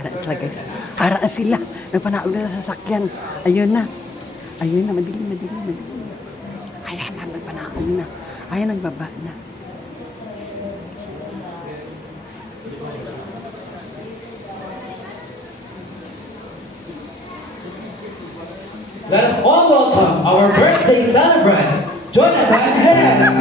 Para sila guys. Para sila. Nagpanaog na sa sasakyan. Ayun na. Ayun na. Madilim, madilim, madilim. Ayan na. Nagpanaog na. Ayan, nagbaba na. Let us all welcome our birthday celebrant, Jonathan Herrera.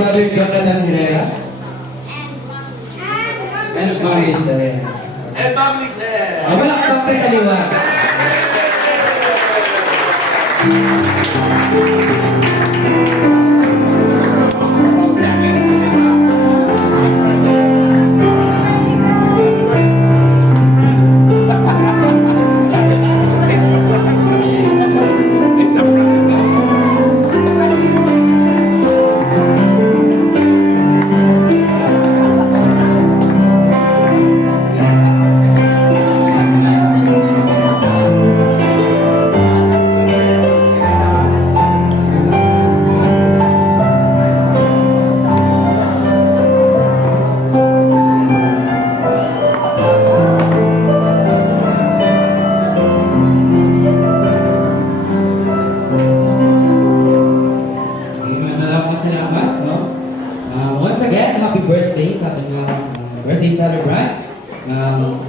Brother Jonathan Herrera. And Mami Sir. And Mami Sir. Wala ka pang kaliwa. Once again, happy birthday sa ating birthday celebrant,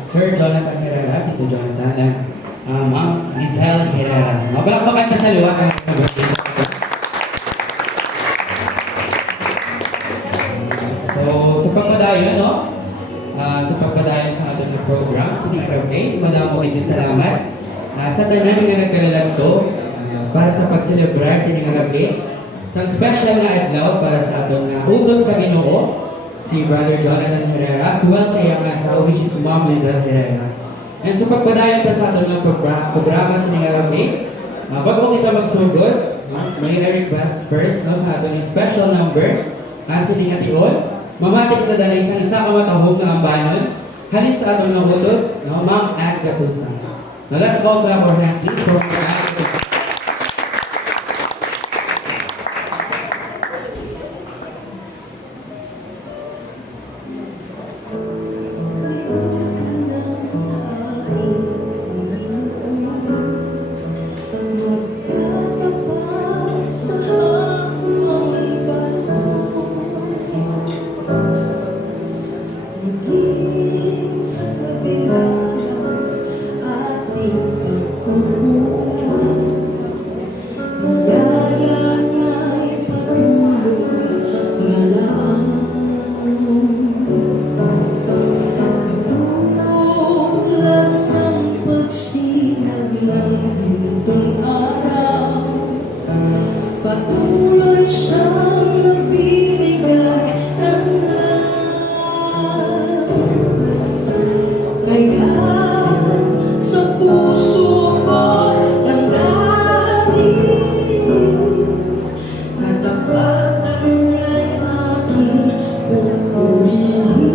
Sir Jonathan Herrera, Tito Jonathan, and Ma'am Giselle Herrera. Mabalakpakan na sa luwa ng birthday. So, sa pagpadayon, no? Sa pagpadayon sa ating program, sa birthday, madamo kayo salamat. Sa tanan nga nagkalalan to, para sa pag-celebrar sa inyong gabi, sa special na adlaw para sa atong utol sa Ginoo, si Brother Jonathan Herrera, as well sa iyang asawa, which is Ma'am Giselle Herrera. And so pagpadayon pa sa atong programa sa inyong gabi, bago kita magsugod, may request first sa atong special number, sa inyong ation, mamatik na dala isang isa kamatahog na ambanon, halin sa atong utol, Ma'am Agda Pusa. Now let's all clap our hands please for Agda Pusa. Patuloy siyang nagbibigay ng lahat. Kaya sa puso ko ang dating katapatan niya'y aking pupurihin.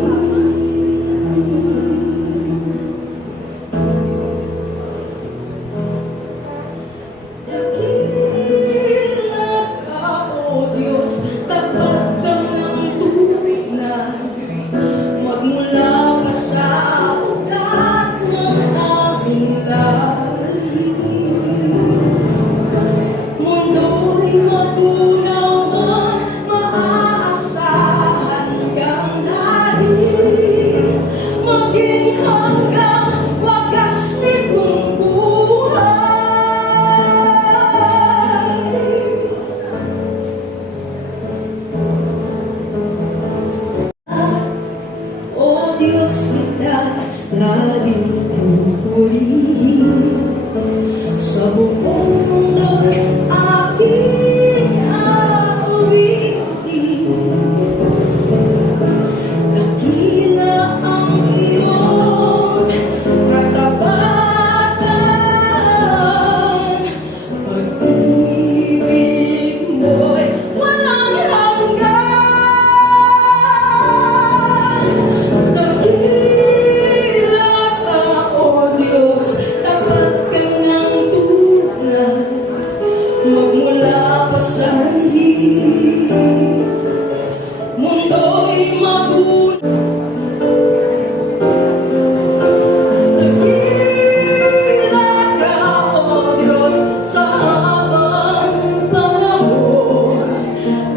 Magmula pa sa ugat ng aking lahat. mundo'y magulo. Nagila ka, O Diyos, sa habang panahon.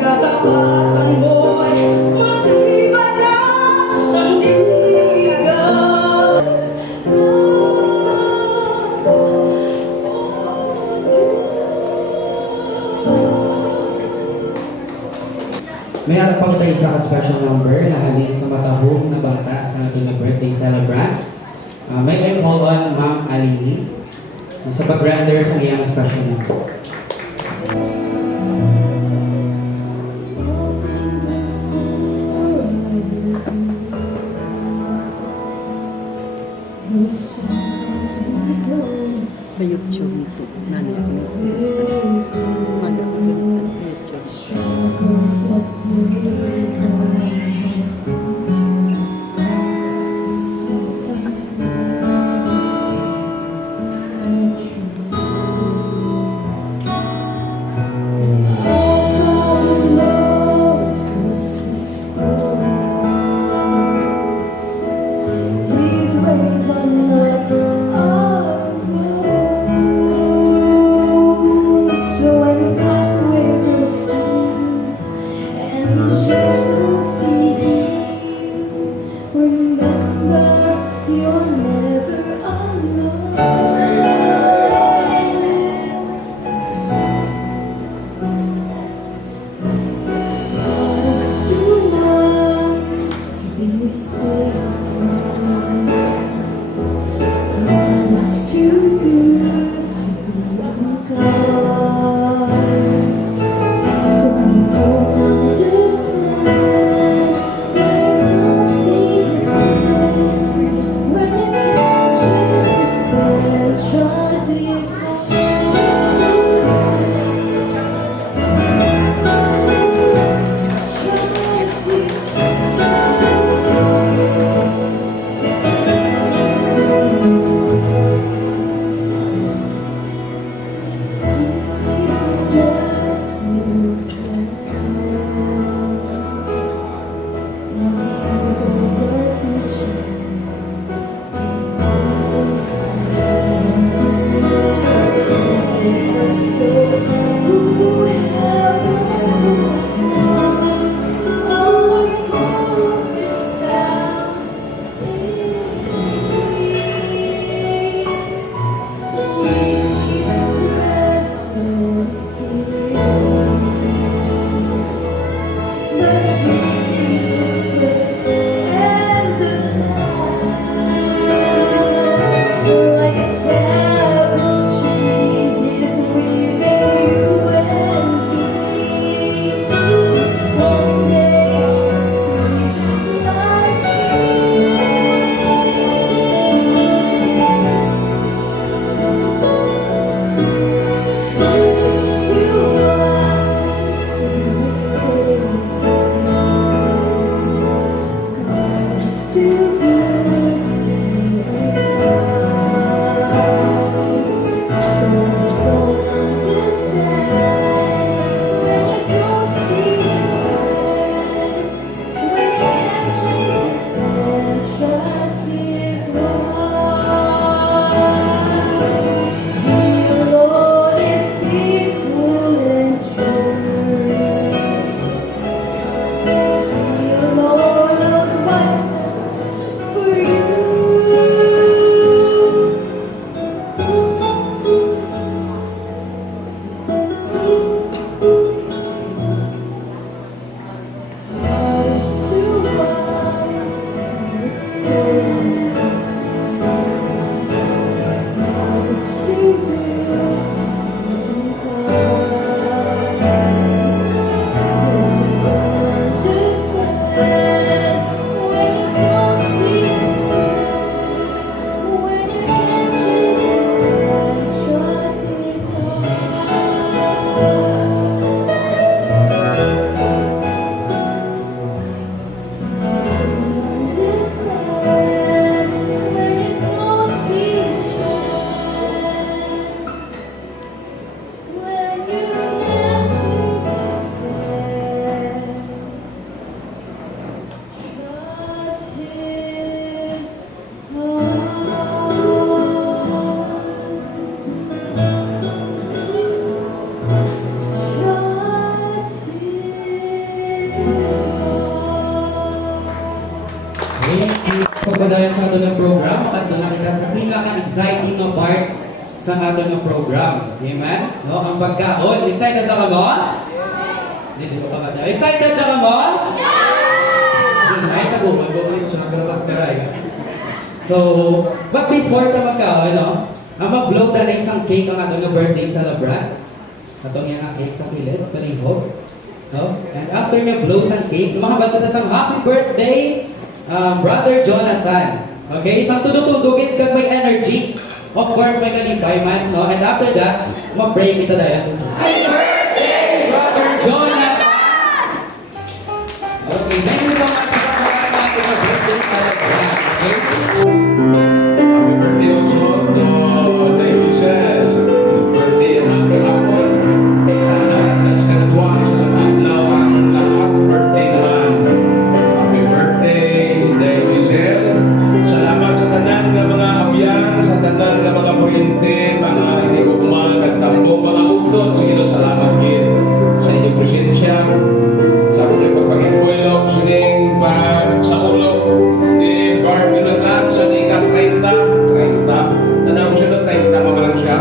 Katapatan mo'y matibay na sandigan. May harap pa tayo sa special number na halin sa matahong na bata sa ating birthday celebrant. May I call on Ma'am Alini sa pag-render sa iyang special number. Sa YouTube ito. Nandun ito. Magkakalimutan sa YouTube. These ways are not our own. So when you pass away from steam and you just don't see, remember you're never alone. God is too nice to be mistaken. God is too good to be unkind. So when you don't understand, when you don't see His plan, when you can't chase His plan, trust His plan. pagpadayon sa ato ng program, at na kita sa pinaka-exciting na part sa ato ng program. Amen? No, ang pagkaon. Excited na ka mo? Hindi ko pa kada. Excited na ka mo? Ay, taguman ko ulit siya. Pero mas karay. So, but before ka magkaon, no? Ang mag-blow na isang cake ang ato ng birthday celebrant. Atong yan ang cake sa kilid, palihog. No? And after niya blow sa cake, lumakabal ko sa happy birthday, Brother Jonathan. Okay? Isang tudutudugin kag may energy. Of course, may kalipay man, no? And after that, mag-pray kita dahil. Happy birthday, Brother Jonathan! Okay, thank you so much for mga natin sa birthday celebrant. Okay? Happy birthday also to Day Giselle. Birthday ang happy hapon. At sa kalagwa, sa lahat ang lahat, birthday naman. Happy birthday, Day Giselle. Salamat sa tanan ng mga abyan, sa tanan ng mga kuryente, mga inigugma, nagtambong mga utot. Sige, salamat din sa inyong presensya. Sa inyong pagpagipulog, sining sa ulog ni Bart Jonathan sa ikat 30. Tanaw siya na 30, magalang siya.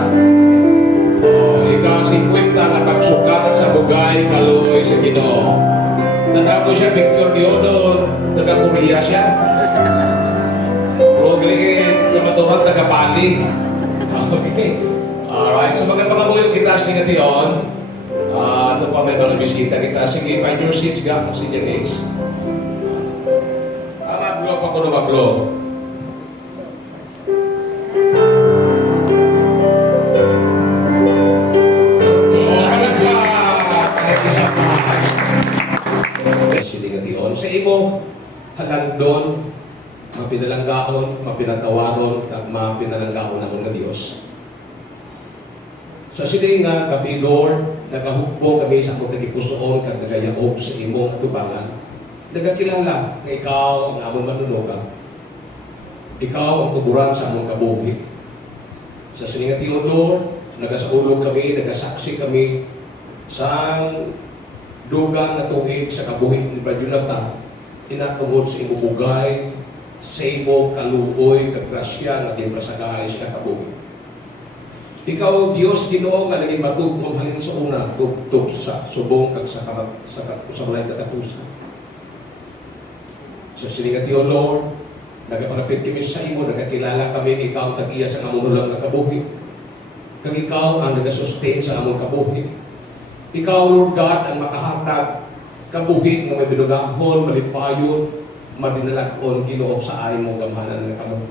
Ikaw 50 na pagsukal sa bugay, kaluoy sa Ginoo. Tanaw ko siya, Victor Diodo, taga-Korea siya. Pero galing kamatuhan, taga-Bali. Okay. Alright, so mga pangamulong kita sa Tingation. Ano pa may mga bisita kita? Sige, find your seats ka, si Janice. Mablo pa ko na mablo. Sa imo, halagdon, mapinalanggaon, mapinatawaron, at mapinalanggaon ng mga Diyos. Sa sili nga, kapi Lord, nagahugpo kami sa akong tagipusoon kag nagayaog sa imong tubangan. Nagakilala na ikaw ang among manunugang. Ikaw ang tuburan sa among kabuhi. Sa siningati o Lord, nagasaulog kami, nagasaksi kami sa dugang na tuig sa kabuhi ni Brad Jonathan. Inatungod sa imong bugay, sa imong kaluoy, kagrasya, na timprasagahay sa kabuhi. Ikaw, Diyos, Ginoo, nga naging matugtog halin sa una, tugtog sa subong kag sa walay katapusan. Sa siningati o Lord, nagapalapit kami sa imo, nagakilala kami, ikaw tag-iya sa among ulang na kabuhi. Kag ikaw ang nagasustain sa among kabuhi. Ikaw, Lord God, ang makahatag kabuhi nga may binugahon, malipayon, madinalakon, Ginoo sa ayon mong gamhanan na kabuhi.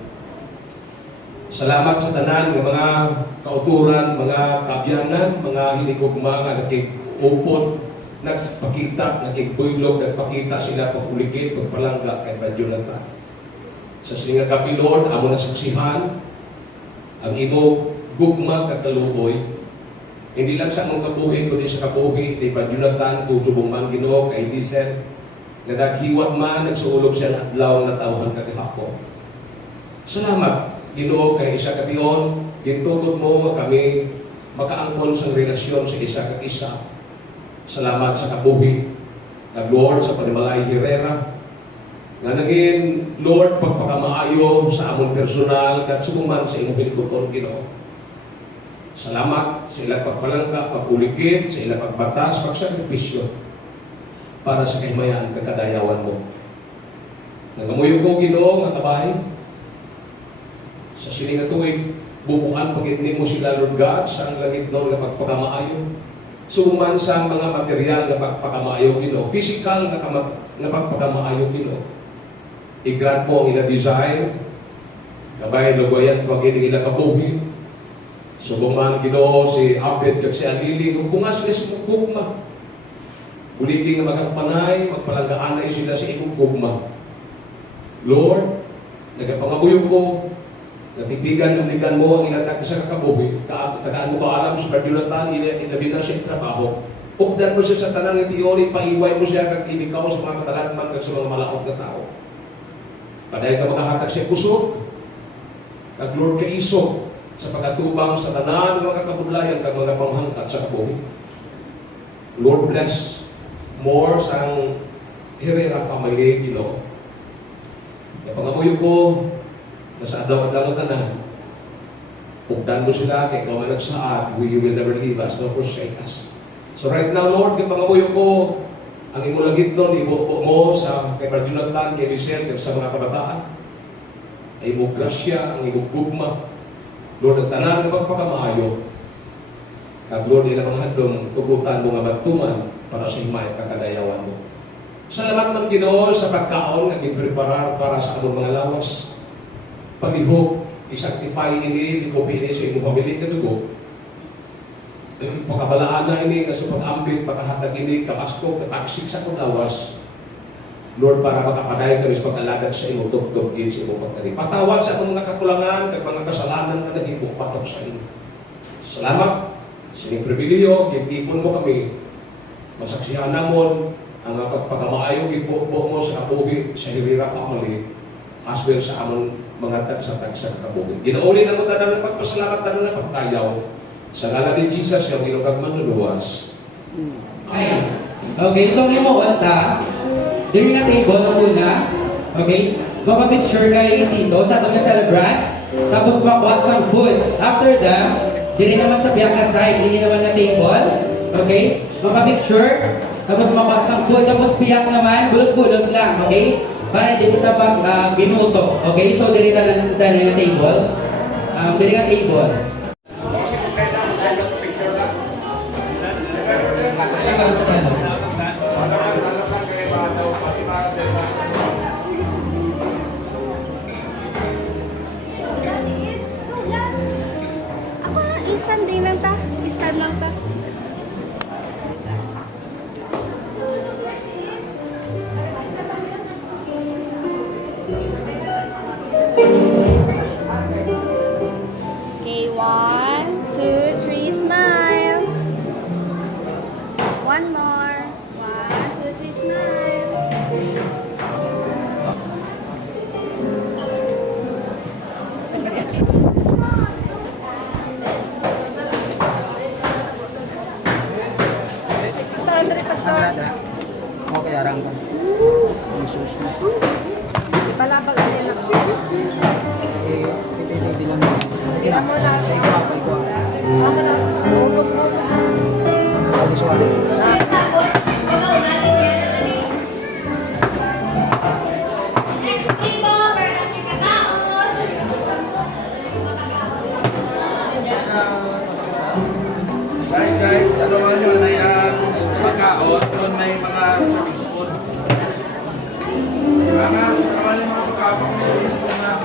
Salamat sa tanan ng mga kauturan, mga kabyanan, mga hinigugma nga nakikupod, nagpakita, nakikbuylog, nagpakita sila pagpuligid, pagpalangga kay Brad Jonathan. Sa sininga gabi, Lord, amo nasaksihan ang imo gugma kag kaluoy. Hindi lang sa among kabuhi, kundi sa kabuhi ni Brad Jonathan, kung subong man Ginoo kay Diesel, na naghiwat man, nagsuulog siya ng adlaw na tawhan kagihapon. Salamat, Ginoo, kay isa kation, gintugot mo nga kami makaangkon sa relasyon sa isa kag isa. Salamat sa kabuhi, kag Lord, sa Panimalay Herrera, nga naging Lord, pagpakamaayo sa among personal, kag subuman sa imong pinikuton, Ginoo. Salamat sa ilang pagpalangka, pagpuligid, sa ilang pagbatas, pagsakripisyo para sa kahimayan kakadayawan mo. Nangamuyo ko, Ginoo, nga kabay, sa siling nga tuwig, bubukan pagitnin mo sila, Lord God, sa ang langit no, nga pagpakamaayo. Suman sa mga material nga pagpakamaayo, Ginoo, physical nga pagpakamaayo, Ginoo. I-grant mo ang ilang desire, kabay, lugayan, pagin ilang kabuhi. Subuman, Ginoo, si Abed kag si Alili, kung nga sila si Mugugma. Buliki nga magkapanay, magpalanggaanay sila sa imong gugma. Lord, nagapangabuyog ko, natipigan, uligan mo ang ilatag sa kakabuhi. Tagaan mo ka alam sa Brad Jonathan, ilabi na siya trabaho. Pugdan mo siya sa tanang ng teori, paiway mo siya kag inikaw sa mga katalagman kag sa mga malaot na tao. Paday ka makahatag siya kusog, kag Lord kaisog, sa pagkatubang sa tanan ng mga kabudlayan kag mga panghangkat sa kabuhi. Lord bless more sa Herrera family, Ginoo. Kaya pangamuyo ko, nasa adlaw-adlaw na, pugdan mo sila, kaya ikaw man nagsaad, we will never leave us, nor forsake us. So right now, Lord, kaya pangamuyo ko, ang imo langit doon, ibuo mo sa kay Jonathan, kay Michelle, kay sa mga kabataan. Ay mo grasya, ang imo gugma. Lord, ang tanan ng pagpakamaayo. Kag Lord, ilang mga hadlong tugutan mo nga batuman para sa himay kakadayawan mo. Salamat ng Ginoo sa pagkaon nga gipreparar para sa among mga lawas. Paglihok, i-sanctify ini, ikopi ini sa imong pamilya kadugo. Pagkabalaan na ini, kasi pag-ambit, pagkahatag ini, kapasko, kataksik sa kong lawas. Lord, para makapadayon kami sa pag-alagad sa imong tugtog din sa imong pagkari. Patawad sa among mga kakulangan, kag mga kasalanan na naging patok sa inyo. Salamat. Sining pribiliyo, kitipon mo kami, masaksihan namon ang pagpakamaayo, ipo-po mo sa kabuhi, sa Herrera family, as well sa among mga tagsa-tag sa kabuhi. Ginauli na mo tanang na pagpasalamat, tanang na pagtayaw. Sa ngala ni Jesus, yung ilugag manluluwas. Okay, so yung mo ta, diri nga table na muna. Okay? So mapicture kayo dito sa itong celebrant. Tapos makuha sa food. After that, diri naman sa biyaka side, diri naman na table. Okay? Mapapicture. Tapos makuha sa food. Tapos biyak naman, bulos-bulos lang. Okay? Para hindi kita binuto. Okay? So diri na table. Diri nga table. Ako, isang din lang ta. Isang lang ta. Okay, 1, 2, 3, smile. One more. 1, 2, 3, smile. Nagrada. Okay, arang ka. Jesus na. Palabag alin lang. Eh, ito bilang mo. Okay na. Ito ako, ito ako. Ako na. Ulog mo. Alis wali. Guys, alawan nyo na yung pagkaon, doon may mga service food. Alawan yung mga pagkaon, may service food na.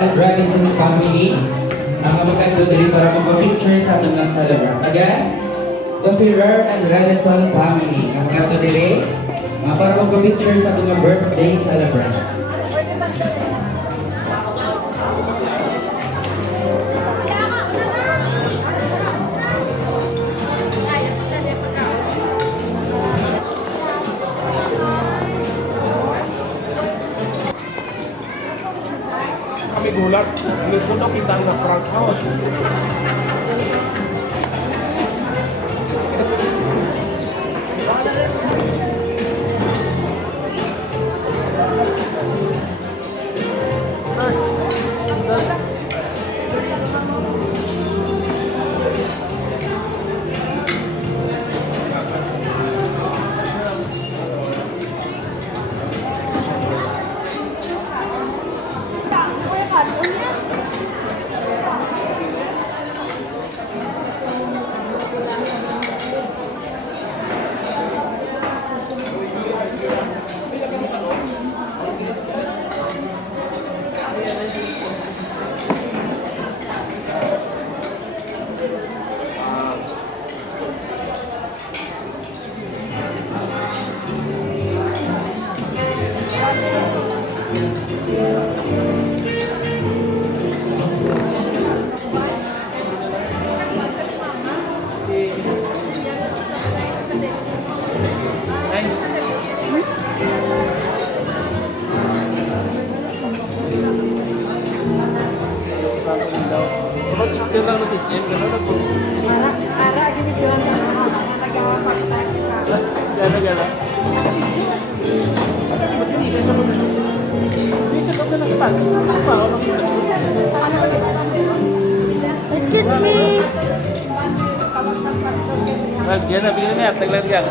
and Radisson family ang magkanto diri para magpa-picture sa atong nga celebrant. Again, the Ferrer and Radisson family ang magkanto diri para magpa-picture sa atong nga birthday celebrant. Kami gulat, telepono kita na prank house. Excuse me. Yan na, bigyan niya. Taglan ka.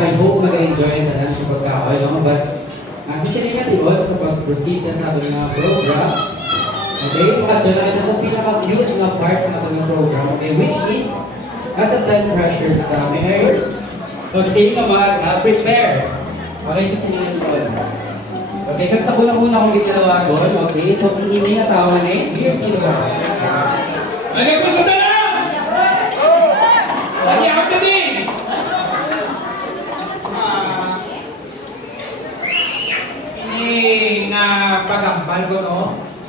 I hope mag-enjoy na lang sa pagkakoy, no? But, sa siningat-iod sa pag-proceed na sa ating mga program, okay, doon na kita sa pinaka-cute na parts ng ating program, okay, which is, as a time pressures kami, okay, na mag-prepare, okay, sa siningat-iod. Okay, kasi sa una-una akong ginalawa doon, okay, so kung hindi nga tao na eh, here's the one. Lagay mo sa dalam! Lagi ako din! Ini nga pagambal ko, no?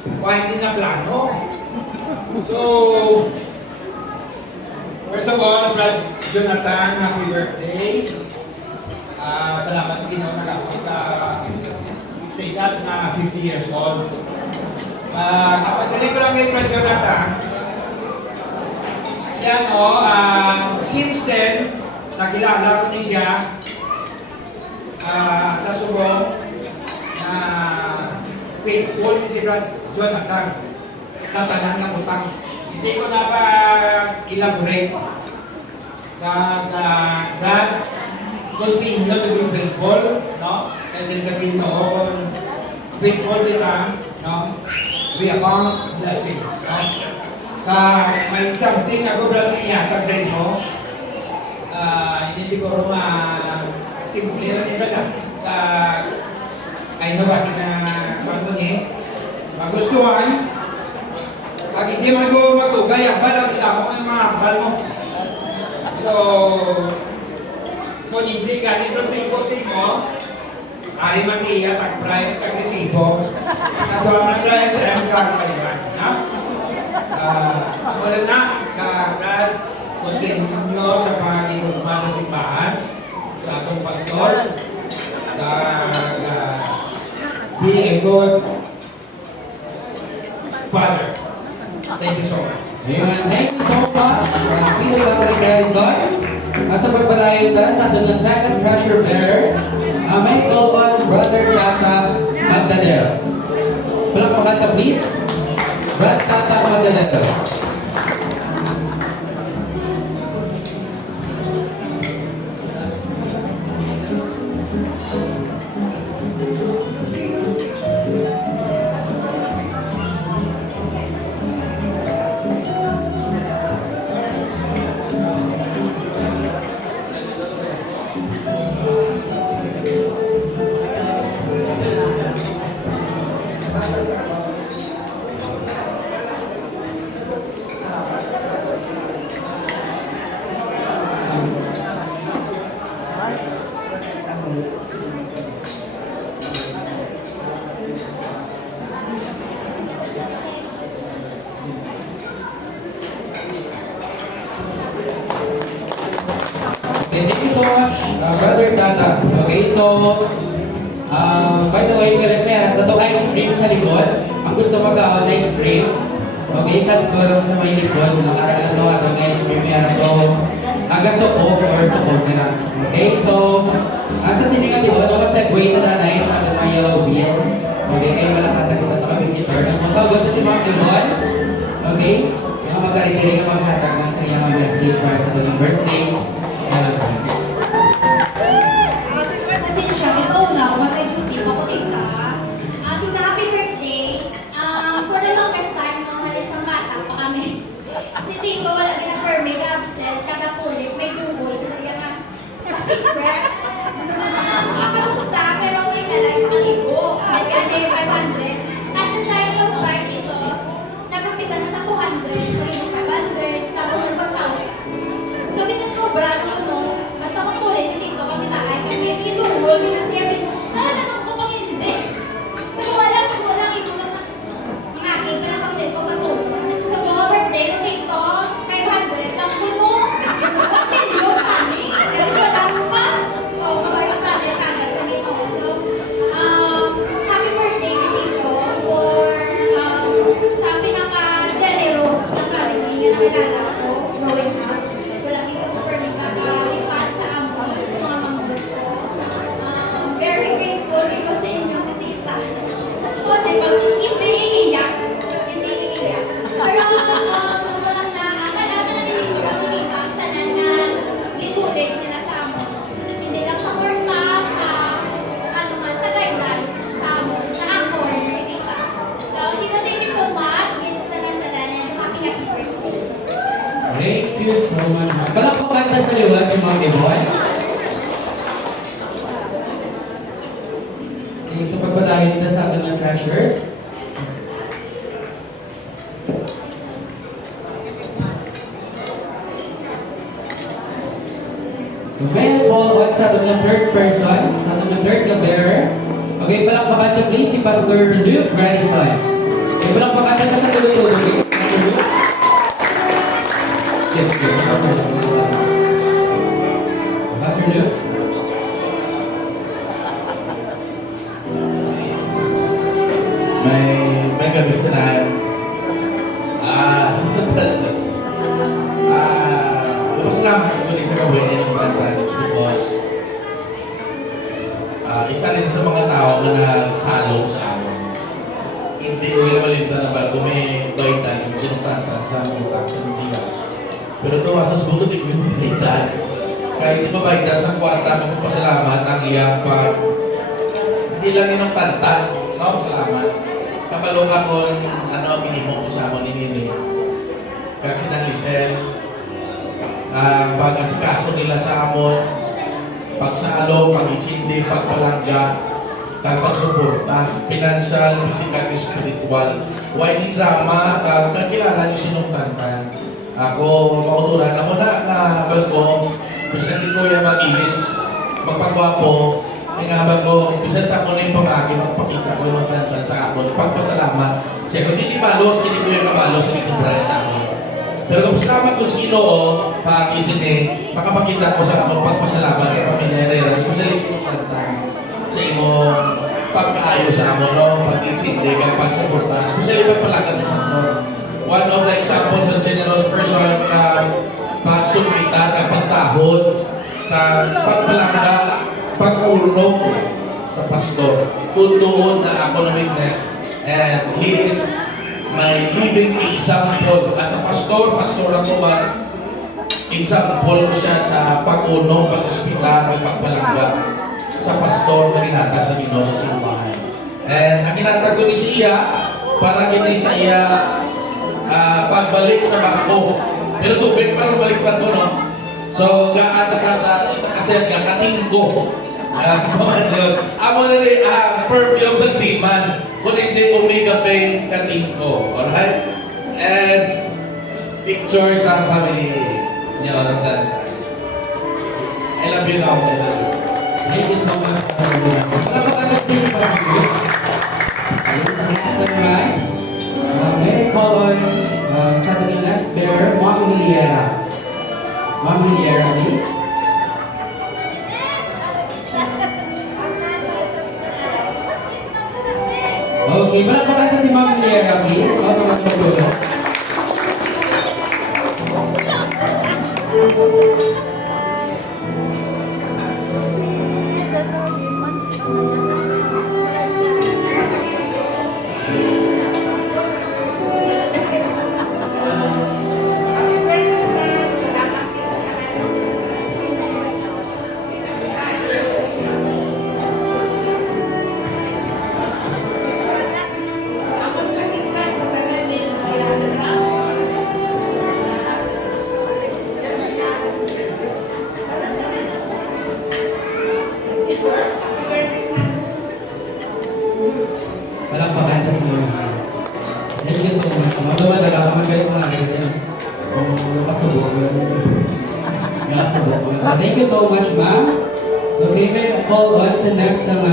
Kung hindi na plano. So, first of all, Brad Jonathan, happy birthday. Salamat sa ginawa na lang. Sa edad na 50 years old. Kapasilin ko lang kay Brad Jonathan. Yan since then, nakilala ko din siya sa Subong na faithful si Brad Jonathan sa tanan ng utang. Hindi ko na pa elaborate. Brad, continue to be faithful, no? Kasi sabihin mo, kung faithful kita, no? We account blessing, no? May something ako brother iyatag sa inyo. Hindi siguro simple na nila na. Ay nawasin na pagpungi. Magustuhan. Pag hindi man ko magugay, ang balang ila mo ang mga bal mo. So, kung hindi ganito tingko sa inyo, ari mag-iya, tag-price, tag-resibo. Nagawa ng SM, kakaliwan. Wala na, kakagad, continue sa pangigugma sa simbahan, sa atong pastor, be a good father. Thank you so much. Ayan, thank you so much. Peter Patrick Harrison. Sa pagpadayon tayo sa ating second treasure bearer, may call on Brother Tata Magdaleno. Palakpakan ka please. Brother Tata Magdaleno. Okay, thank you so much, Brother Tata. Okay, so, by the way, may ice cream sa likod. Ang gusto magkaon ice cream. Okay, cut ko lang sa may likod. Nakakala ko ang ice cream yan. So, aga suko or suko na lang. Okay, so, sa siningan dito, segue na na sa mga yellow beer. Okay, kayo malakatag sa mga visitor. So, pagod si Ma'am Yvonne. Okay, magaling yung maghatag ng sa iyong blessing para sa kanyang birthday. Kasi siya, ito na, may duty, ako tita. Tita, happy birthday. For the longest time, nung halos ng bata pa kami. Si Tito, wala din na permit, absent, kada pulik, may dungol, talaga na secret. Kamusta, pero may talay sa kalibo. Nagkanda yung 500. As the time of start ito, nag-umpisa na sa 200, so 500, tapos nag-1,000. So, bisan ko, brano ko, no? Basta magkulay si Tito, pag italay kami, itungol, bisan siya, bisan, sana naman ko pang hindi. Kasi wala ito lang mga aking pinasaktin ko matulog. So, mga birthday mo, Tito, 500 lang po mo. 1 million kami. Kasi wala ko pa. O, kabayo sabi kagad sa Tito. So, happy birthday, Tito, for sa pinaka-generous na kami na nakilala ko going up. Very grateful because sa inyo, tita. O, diba? Hindi iiyak. Pero, walang kailangan na nito pag-iita ang tanan na ituloy nila sa amo. Hindi lang sa porta, sa guidelines, sa ako, tita. So, tita, thank you so much. It's tanan-tanan and happy birthday. Thank you so much. Palakpakan na sa liwan si Ma'am Yvonne. So, pagpadayon na sa ating mga treasures. So, may follow sa ating third person, sa ating third ka-bearer. Okay, palakpakan niyo please si Pastor Luke Radisson. Okay, palakpakan niyo sa tulog-tulog. Pastor Luke. may kabisanan. Pasalamat ko din sa gawin niya ng grandparents because isa rin sa mga tao na nagsalong sa amin. Hindi ko ginamalinta na ba kung may baitan yung sinutatan sa mga takpan siya. Pero ito, asas buto din yung baitan. Kahit di ba baitan sa kwarta, magpapasalamat ang iyang pag hindi lang yung tantan. No, salamat. Kapalukan ko minimum ko sa amon ni Nini. Kasi ng Lisel, pag-asikaso nila sa amon, pagsalo, pag-ichindi, pagpalangga, pagsuporta, financial, physical, spiritual. Why di drama, kakilala niyo sinong tantan. Ako, mautulan ako na balko, bisa di ko yung mag-ilis, magpagwapo, ingabang ko, bisa sa ako na yung pangagi, magpakita ko yung tantan sa ako, pagpasalamat. Siya kung hindi malos, hindi ko yung kamalos, hindi ko brand sa ako. Pero kung salamat ko sa Ginoo, pag-isin makapakita ko sa ako pagpasalamat sa pamilya Herrera, especially ko tantan sa imong pagkaayo sa amo, no? Pag-ichindi, kang pagsuporta, especially pagpalagan ng pastor. One of the examples of generous person pagsumita, pagtahod, pagpalangga, pag-ulnog sa pastor. Tutuon na ako na witness. And he is my living example. As a pastor ako man, example ko siya sa pag-ulnog, pag-ospital, pagpalangga sa pastor na ginatag sa Ginoo sa simbahan. And ang ginatag ko ni siya para gini sa iya pagbalik sa bangko. Pero tubig para balik sa bangko, no? So, gaata ka sa isang kaset ka, katingko. Amo na rin, perfume sa siman. Kung hindi umigap kay katingko. Alright? And pictures sa family niyo. I love you now. Thank you so much. Napakagat din sa mga. Ayun, sa next naman. May call on sa ating next bearer, Ma'am Miliera. Ma'am Miliera, please. Okay, palakpakan natin si Ma'am Miliera, please. Welcome to the program. Palakpakan natin si Ma'am. Thank you so much. Magawa na lang, magaling mga ganyan. Kung nakasubok mo. Thank you so much, Ma'am. So, we may call on sa next ng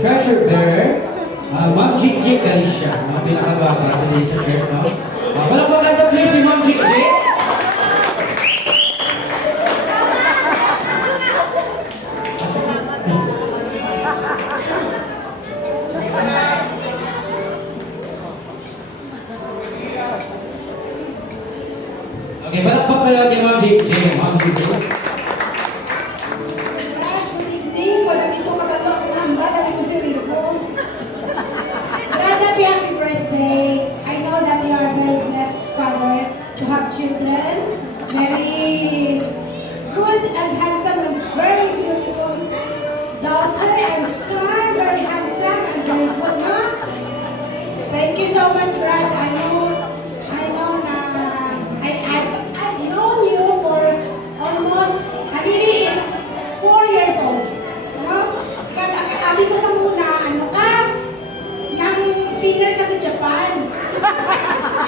treasure bearer, Ma'am Jik Galicia. Ang pinakagwapa natin sa church, no? Palakpakan natin please si Ma'am Jik. Okay, palakpak na lang kay Ma'am JJ. Ma'am JJ. Good evening. Wala dito kakalok ng bata ni Jose Rico. Brad, happy birthday. I know that you are very blessed father to have children. Very good and handsome and very beautiful daughter and son. Very handsome and very good, no? Thank you so much, Brad. I've known you for almost, Halili is 4 years old. No? But sabi ko sa muna, ano ka? Nang singer ka sa Japan.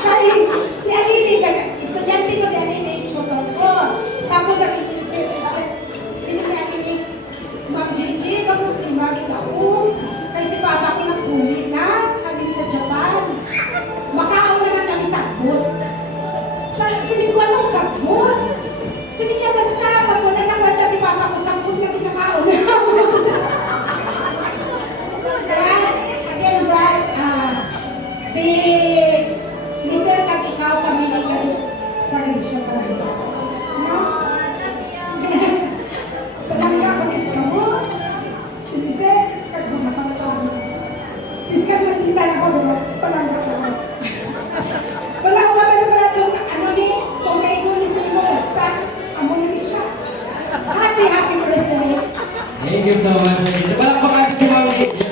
Si Halili, estudyante ko si Halili, motor ko. Tapos sabi ko, sino ni Halili? Ma'am Gigi, kapag limagin ako. Kasi papa ko nagkulit na, Halili sa Japan. Makaaw naman kami sagbot. Sinin ko anong sagbot? Sinin niya basta, pag wala na wala si papa ko sagbot na pinakaon. Yes, again, Brad, Sintintan ako, gano'n. Palangga ako. Wala ko kami naman itong, ano ni, kung naigulisin mo, basta, amo na siya. Happy birthday. Thank you so much, Melissa. Palakpakan si Mami Gigi.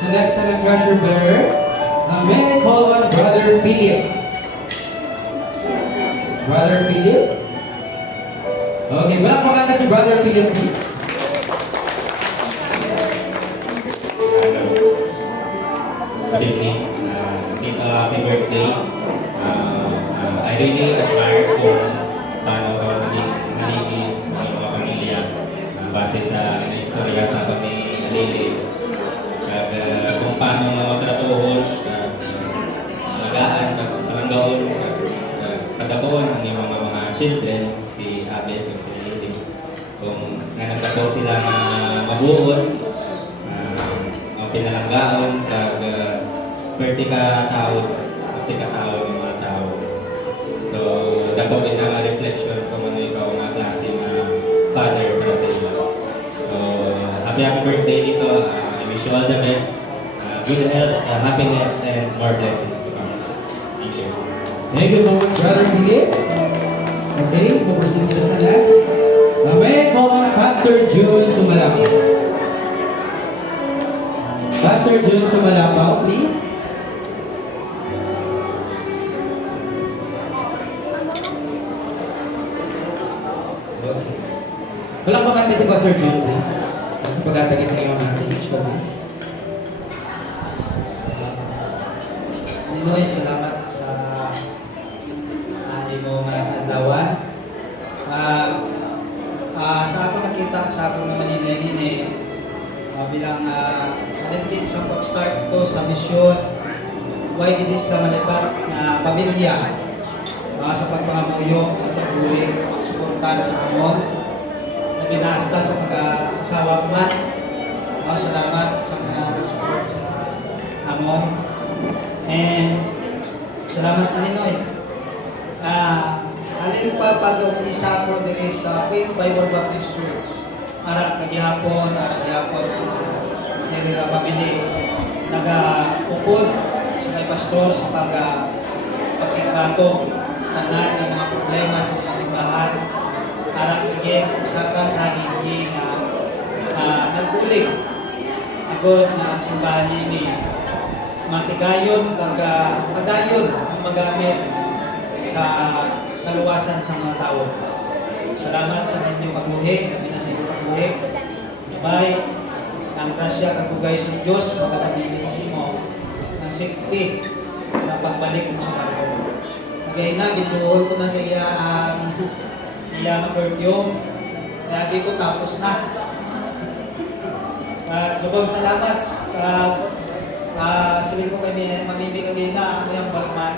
The next na treasure bearer, may I call on Brother Philip. Brother Philip? Okay, palakpakan na si Brother Philip, please. Good evening. Happy birthday. I really admire kung paano ka naging sa mga pamilya base sa istorya sa kami nalili. Kung paano tratuhon, magaan, palanggaon, kadakon ang iyong mga children, si Abel at si Lily. Kung nagkataon sila na mabuon, pinalanggaon kag perti ka tao ng mga tao. So dako din ang reflection kung ano ikaw nga klase na father para sa iyo. So happy birthday dito. I wish you all the best. Good health, happiness, and more blessings to come. Thank you. Thank you so much, Brother Philip. Okay, pupusin kita sa next. May I call on Pastor June Sumalapaw. Pastor June Sumalapaw, please. Walang pamanti si Pastor June, please. Sa pag-atagin sa iyong message. Ninoy, salamat sa imong adlawan. Sa ako nakita sa ako naman nilay bilang talented sa pag-start ko sa misyon, why gidis ka malipat na pamilya sa pagpangamuyo at pag-uwi, suportar sa amon, na ginasta sa pag-asawa man. Salamat sa mga support sa amon. And salamat na Ninoy. Alin pa pag isa ko din sa Queen Bible Baptist Church. Ara kagihapon, nila pamili nag-upod sa may pastor sa pagkitrato tanan ng mga problema sa mga simbahan. Ara kagig isa ka sa hindi nagbulig agod na ang simbahan ni matigayon kagayon ang magamit sa kaluwasan sa mga tao. Salamat sa inyong pagbuhi, kami na sa inyong pagbuhi. May ang grasya kagugay sa Diyos, magkakadilisin mo ng sikti sa pagbalik mo sa kaluwasan. Kagaya na, ginuhol ko na sa iya ang iyang perfume. Lagi ko tapos na. Sobrang salamat. Sabi ko kami, mamimig kami na ang iyang balman.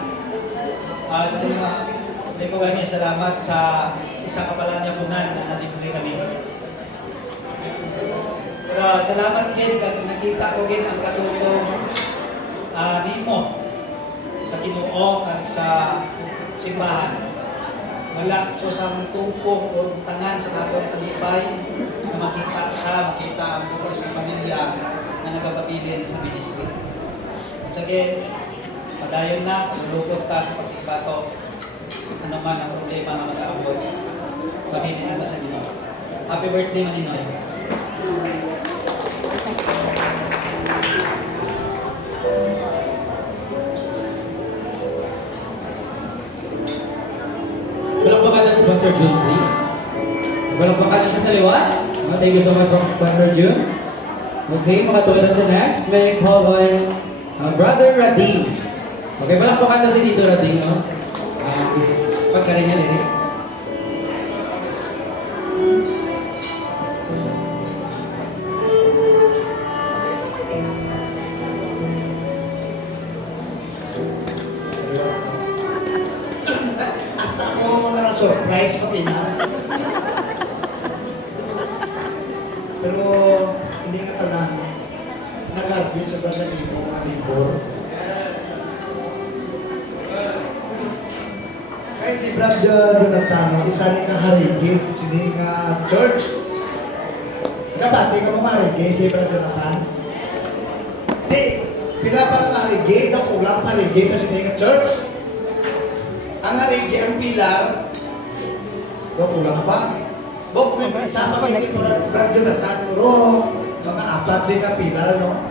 Sabi ko kami, salamat sa isa kapalan niya punan na natibuli kami. Pero salamat din, nakita ko din ang katulong nimo sa Ginoo at sa simbahan. Wala ko sa tungkong o tangan sa atong talipay na makita ang bukas ng pamilya na nagpapabilin sa ministry. Sige, padayon na, malukot ta sa pagkibato. Ano man ang problema na mag-aabot. Pamilya na sa Ginoo. Happy birthday, Maninoy. Palakpakan na si Pastor June, please. Palakpakan na siya sa liwan. Thank you so much, Pastor June. Okay, makatuloy na sa next. May call on Brother Radim. Okay, palakpakan na si Dito Radim, no? Pagkarin niya din eh. Hasta ako na-surprise pa rin. Pero hindi ka ka lang nag-argue sa basa dito ng libor. Kaya si Brad Donatano, isa rin ka harigit, sini nga church. Kabati ka mo marigay, si Brad Jonathan. Di, pila pa marigay, no kulang marigay kasi nga church. Ang marigay, ang pilar, no kulang pa. Bok, may sama kayo ni Brad Jonathan, pero mga apat din ka pilar, no?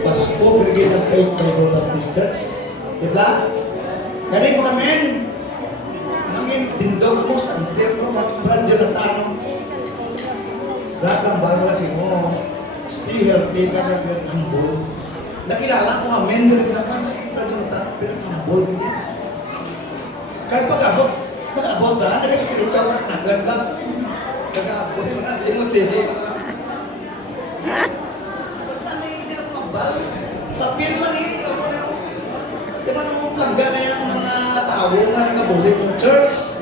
Pasko, brigay ng faith by Baptist Church. Diba? Galing mo namin. Nangin, dindog mo sa istir mo, Brad Jonathan, no? Brad, ang bago kasi mo. Stay healthy ka na pero humble. Nakilala ko amen rin sa pansin, Brad Jonathan, pero humble din. Kahit pag-abot ba, nag-espiritu ako, naganda. Nag-abot, limot sili. Basta hindi ako mabal. Tapir lang ako na ako. Di ba nung langga na yung mga tao na nakabulit sa church?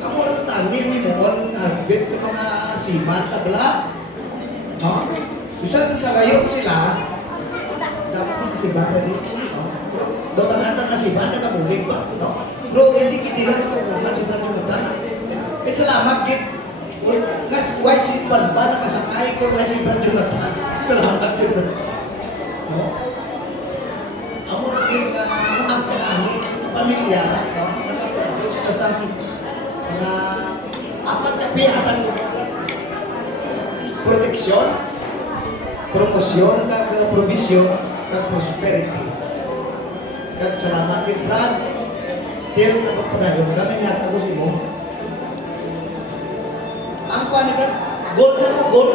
Ako na tani, may mohon, arbit yung mga siman, tabla. No? Bisa sa rayo sila, dapat yung siman na dito. Doon na siman na kabulit ba? No? Bro, hindi kinilang ito si Brad Jonathan. Eh, salamat, Git. White seat ba nakasakay ko na si Brad Jonathan? Salamat, Git. No? Ako rin ang pamilya, no? Sa mga apat na piyatan proteksyon, promosyon, provisyon, prosperity. Kaya salamat, Git, Brad. Still, napapanayon kami nga ako si mo. Ang kuha Brad, gold na mo, gold.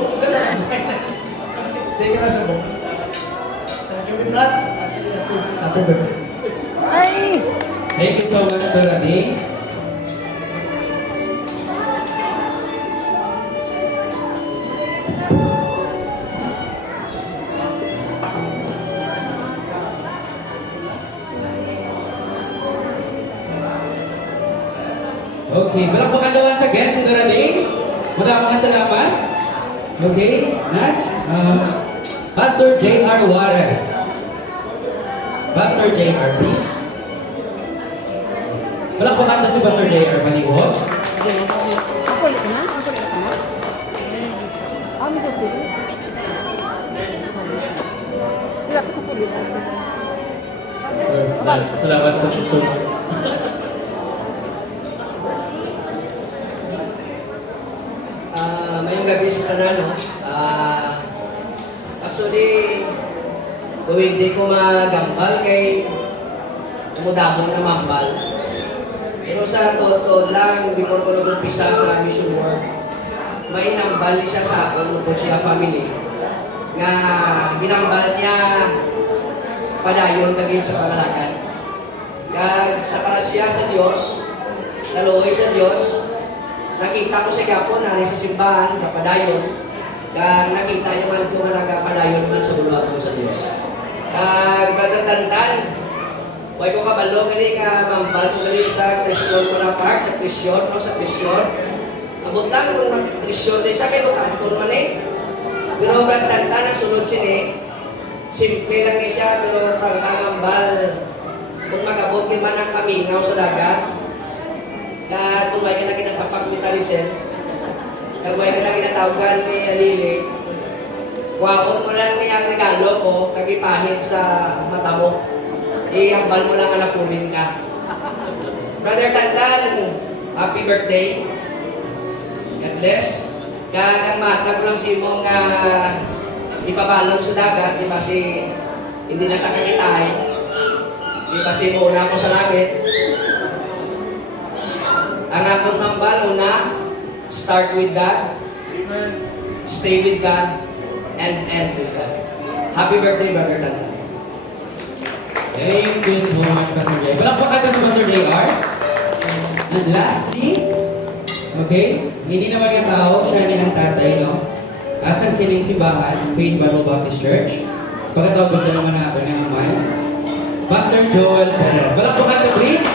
Sige na sa mo. Thank you, Brad. Happy birthday. Ay! Thank you so much, Brother Adi. Okay, palakpakan naman sa guest, si Dorothy. Muna mga salamat. Okay, next. Pastor J.R. Juarez. Pastor J.R., please. Palakpakan na si Pastor J.R. Malihot. Ako ulit na? Ako ulit na? Ano ba ito? Sila ko sa pulit. Salamat sa susunod. Mayong gabi sa tanan, no? Actually, tuwing di ko magambal kay umudamon na mambal. Pero sa totoo lang, before ko nag-umpisa sa mission work, may nambal siya sa ako, po siya family, nga ginambal niya padayon kagin sa pangalagan. Kag sa parasya sa Diyos, naluoy sa Diyos, nakita ko sa Gapon na sa simbahan, kapadayon, kag nakita niyo man ko na nagapadayon man sa bulaton sa Diyos. Brother Tantan, huwag ko kabalo, kani ka mambal ko kani sa Krisyon ko na part, na Krisyon, no, sa Krisyon. Abutan kung mag-Krisyon din siya, pero kanton man eh. Pero Brother Tantan, ang sunod siya simple lang siya, pero pag mambal, kung mag-abot man ang kamingaw sa dagat, kung may ka na kinasapak ni Tarisel, kung may ka na kinatawagan ni Alili, wakot mo lang niyang regalo ko, kagipahit sa mata mo. Ihambal mo lang na napunin ka. Brother Tantan, happy birthday. God bless. Kaya ang mata ko lang si mong ipabalog sa dagat, di ba si hindi nakakakitay, di ba si muna ako sa langit. Ang akong tambal, una, start with God, stay with God, and end with God. Happy birthday, Brother Tantan. Thank you so much, Pastor J. Palakpakan na si Pastor J.R. And lastly, okay, hindi naman yung tao, siya ni ang tatay, no? Asang sining simbahan, Faith Bible Baptist Church. Pagkatapos na naman ako ng amay, Pastor Joel Ferrer. Palakpakan na please,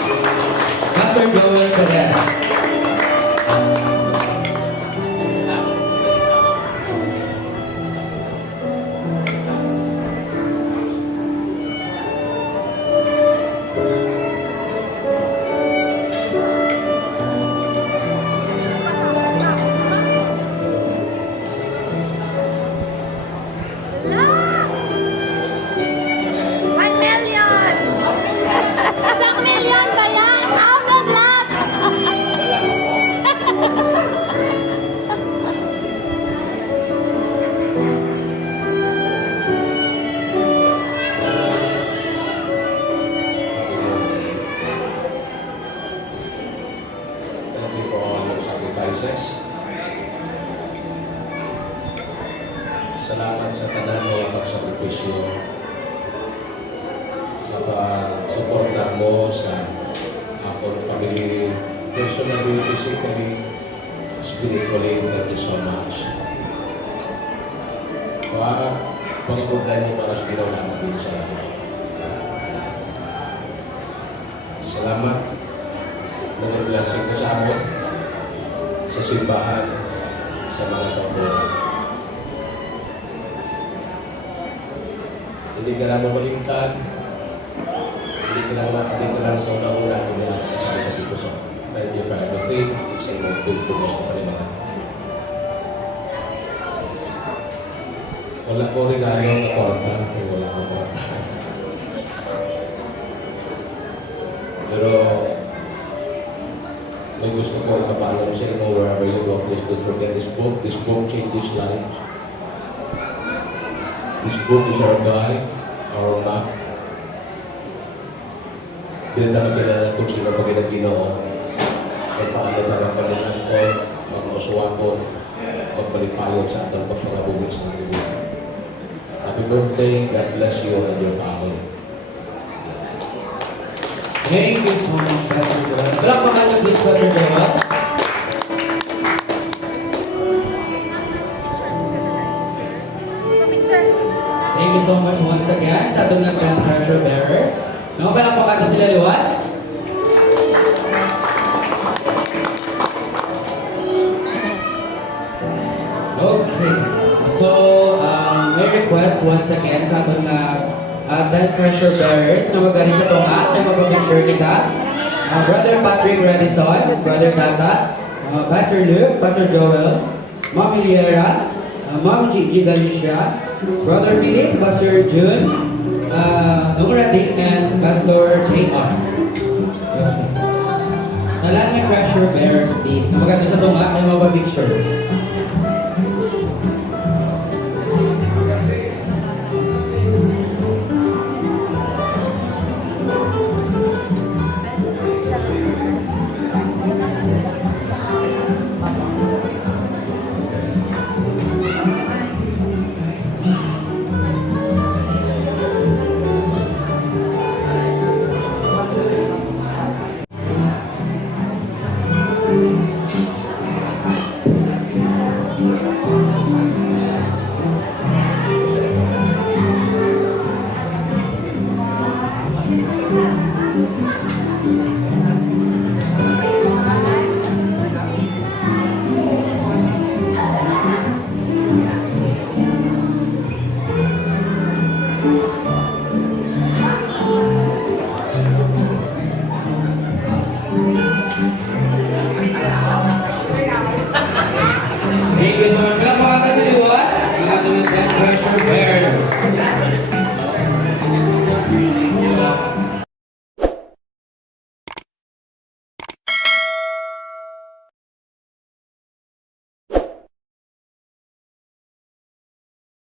Pastor Joel Ferrer. Salamat sa tanan mo pagsakripisyo sa pag-suporta mo sa akong family, personally, physically, spiritually. Thank you so much. Pagsuporta mo para sa ginawa natin sa salamat na nag-blessing ka sa amin, sa simbahan, sa mga kapwa. Hindi ka lang malimtan, hindi ka lang sa unang-una kung may asa sa mga dito sa Radio Private Faith, sa imong pagpunos na palimahan. Wala ko regalo na kwarta, kaya wala ko kwarta. Pero may gusto ko ipapalo sa inyo wherever you go. Please don't forget this book. This book changes lives. This book is our guide, our map. Hindi namin kilala kung sino pag Ginoo. Kung paano naman palihan ko, magmasuwa ko, magpalipayod sa atang pagpapabugis ng Diyos. Happy birthday. God bless you and your family. Thank you so much, Pastor Joel. Palakpakan niyo please, Pastor Joel. Thank you so much once again sa atong nagkang treasure bearers. No, palakpakan na sila liwan. Okay. So, may request once again sa atong na 10 treasure bearers na magaling sa tunga na mapapicture kita. Brother Patrick Redison, Brother Tata, Pastor Luke, Pastor Joel, Ma'am Iliera, Ma'am Gigi Galicia, Brother Philip, Pastor June, Numerating, and Pastor J.R. Nalang ng treasure bearers please na magaling sa tunga na mapapicture.